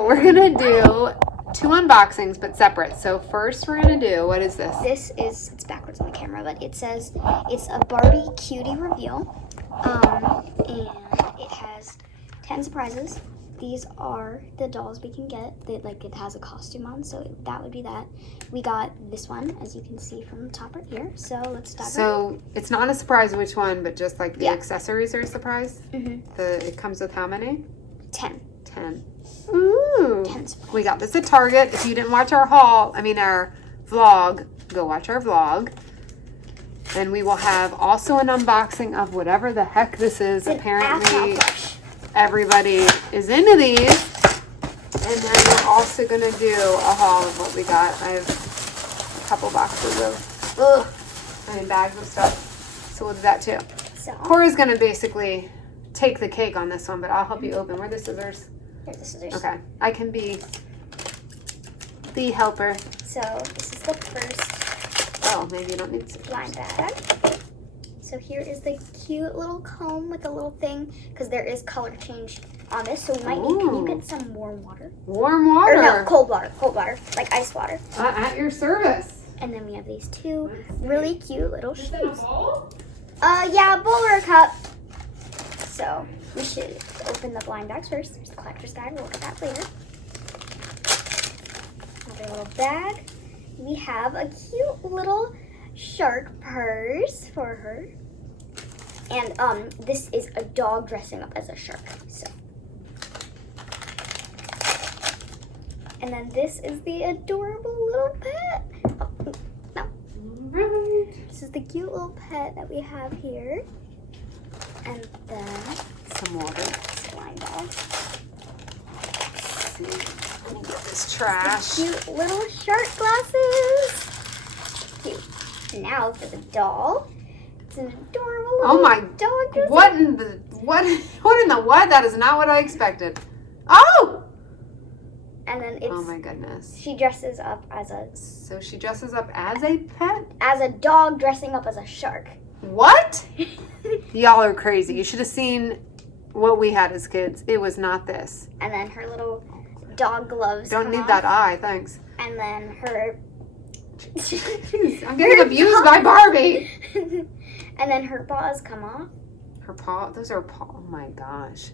So we're gonna do 2 unboxings, but separate. So first we're gonna do, what is this? This is, it's backwards on the camera, but it says it's a Barbie Cutie reveal. And it has 10 surprises. These are the dolls we can get. It has a costume on, so that would be that. We got this one, as you can see from the top right here. So let's dive So it's not a surprise which one, but just like the accessories are a surprise? Mm-hmm. It comes with how many? 10. 10. Ooh. 10 surprises. We got this at Target. If you didn't watch our haul, our vlog, go watch our vlog. And we will have also an unboxing of whatever the heck this is. Apparently, everybody is into these. And then we're also going to do a haul of what we got. I have a couple boxes of bags of stuff. So we'll do that too. So Cora's going to basically take the cake on this one, but I'll help you open. Where are the scissors? Here's the scissors. Okay. I can be the helper. So this is the first Oh, maybe you don't need scissors. blind bag. So here is the cute little comb with a little thing, because there is color change on this. So we might need, can you get some warm water? Warm water? Or no, cold water, like ice water. At your service. And then we have these 2 really cute little shoes. Is it a bowl? Yeah, a bowl or a cup. So we should open the blind bags first. There's the collector's guide. We'll look at that later. Another little bag. We have a cute little shark purse for her. And this is a dog dressing up as a shark. So. And then this is the adorable little pet. Oh, no. Right. This is the cute little pet that we have here. And then Some water. blind bag. Let's see. Let me get this trash. Cute little shark glasses. Cute. Now for the doll. It's an adorable little Oh my dog. What in the what That is not what I expected. Oh! And then it's Oh my goodness. she dresses up as So she dresses up as a pet? a dog dressing up as a shark. What? Y'all are crazy. You should have seen what we had as kids. It was not this. And then her little dog gloves. Don't come need off. that eye, thanks. And then her. Jeez, I'm getting abused by Barbie. And then her paws come off. Her paw, those are paw. Oh my gosh.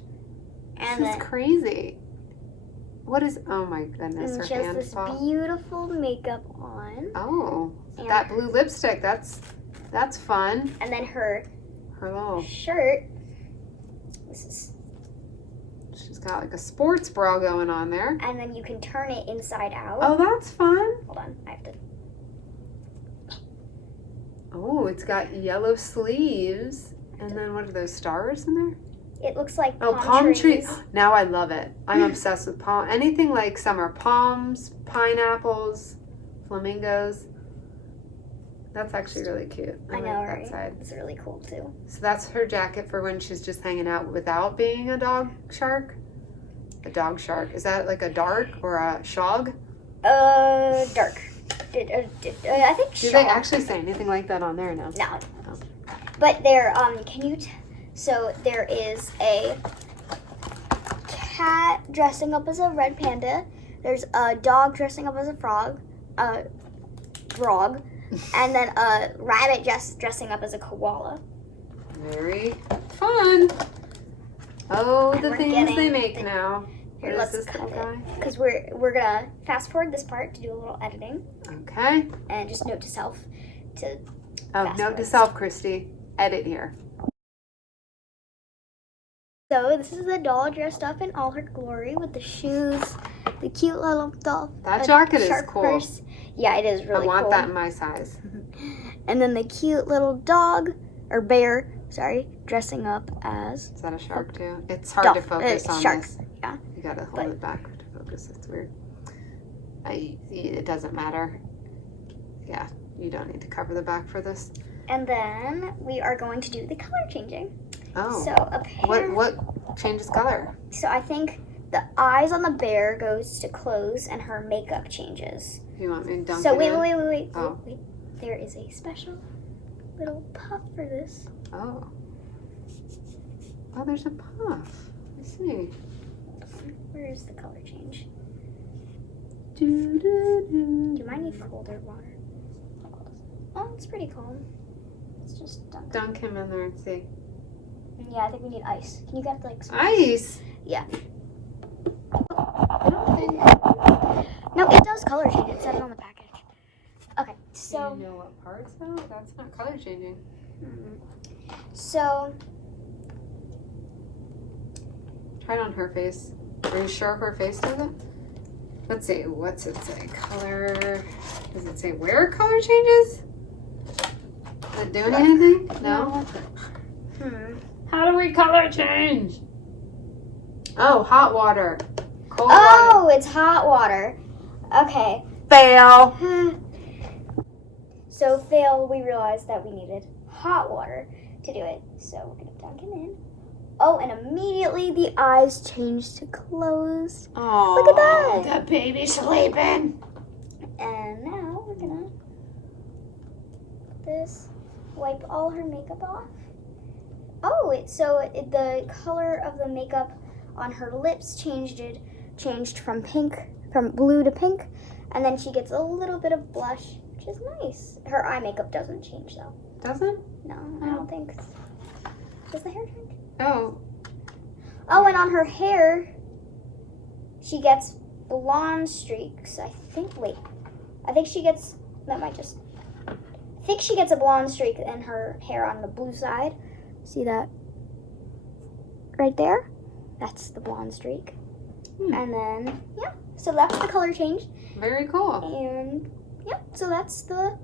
And This is then crazy. What is, oh my goodness, and her she has hand this paw. beautiful makeup on. Oh, And- that blue lipstick, that's fun. And then her Her little, shirt. she's got like a sports bra going on there. And then you can turn it inside out. Oh, that's fun. Hold on, I have to. Oh, it's got yellow sleeves. And then what are those stars in there? It looks like Oh, palm trees. Now I love it. I'm obsessed with palm. Anything like summer palms, pineapples, flamingos. That's actually really cute. I know, like right? that side. It's really cool too. So that's her jacket for when she's just hanging out without being a dog shark. A dog shark. Is that like a dark or a shog? Dark. I think. Do they actually say anything like that on there now? No. Oh. But there, can you? So there is a cat dressing up as a red panda. There's a dog dressing up as a frog, and then a rabbit dressing up as a koala. Very fun. Oh, And the we're things getting they make now. Here, What is let's this cut little guy? it because we're gonna fast forward this part to do a little editing Okay. and just note to self to. Oh, Fast note to forward. self, Christy. Edit here. So this is the doll dressed up in all her glory with the shoes, the cute little doll. That jacket is shark cool. purse. Yeah, it is really I want cool. that in my size. And then the cute little dog, or bear, sorry, dressing up as Is that a shark too? It's hard to focus on shark. this. Yeah. You gotta hold But- it back to focus. It's weird. It doesn't matter. Yeah, you don't need to cover the back for this. And then we are going to do the color changing. Oh. So apparently, What changes color? So I think the eyes on the bear goes to close, and her makeup changes. You want me to dunk So it wait. in? Oh. There is a special little puff for this. Oh. Oh, there's a puff. I see. Where is the color change? Do, do, do. You might need colder water. Oh, it's pretty cold. It's just dunk. Dunk him in there and see. Yeah, I think we need ice. Can you get like some Ice? Yeah. I don't think. No, it does color change. It said it on the package. Okay, so. Do you know what parts though? That's not color changing. So. Try it on her face. Are you sure her face does it? Let's see. What's it say? Color. Does it say where color changes? Is it doing anything? No. How do we color change? Oh, hot water. Cold water. Oh, it's hot water. Okay. Fail. So fail, we realized that we needed hot water to do it. So we're going to dunk him in. Oh, and immediately the eyes changed to closed. Oh, look at that. The baby's sleeping. And now we're going to this, wipe all her makeup off. Oh, the color of the makeup on her lips changed from blue to pink, and then she gets a little bit of blush, which is nice. Her eye makeup doesn't change though. Doesn't? No, I don't think. Does the hair change? Oh. Oh, and on her hair, she gets blonde streaks. I think she gets a blonde streak in her hair on the blue side. See that? Right there? That's the blonde streak. And then, yeah. So that's the color change. Very cool. And, yeah. So that's the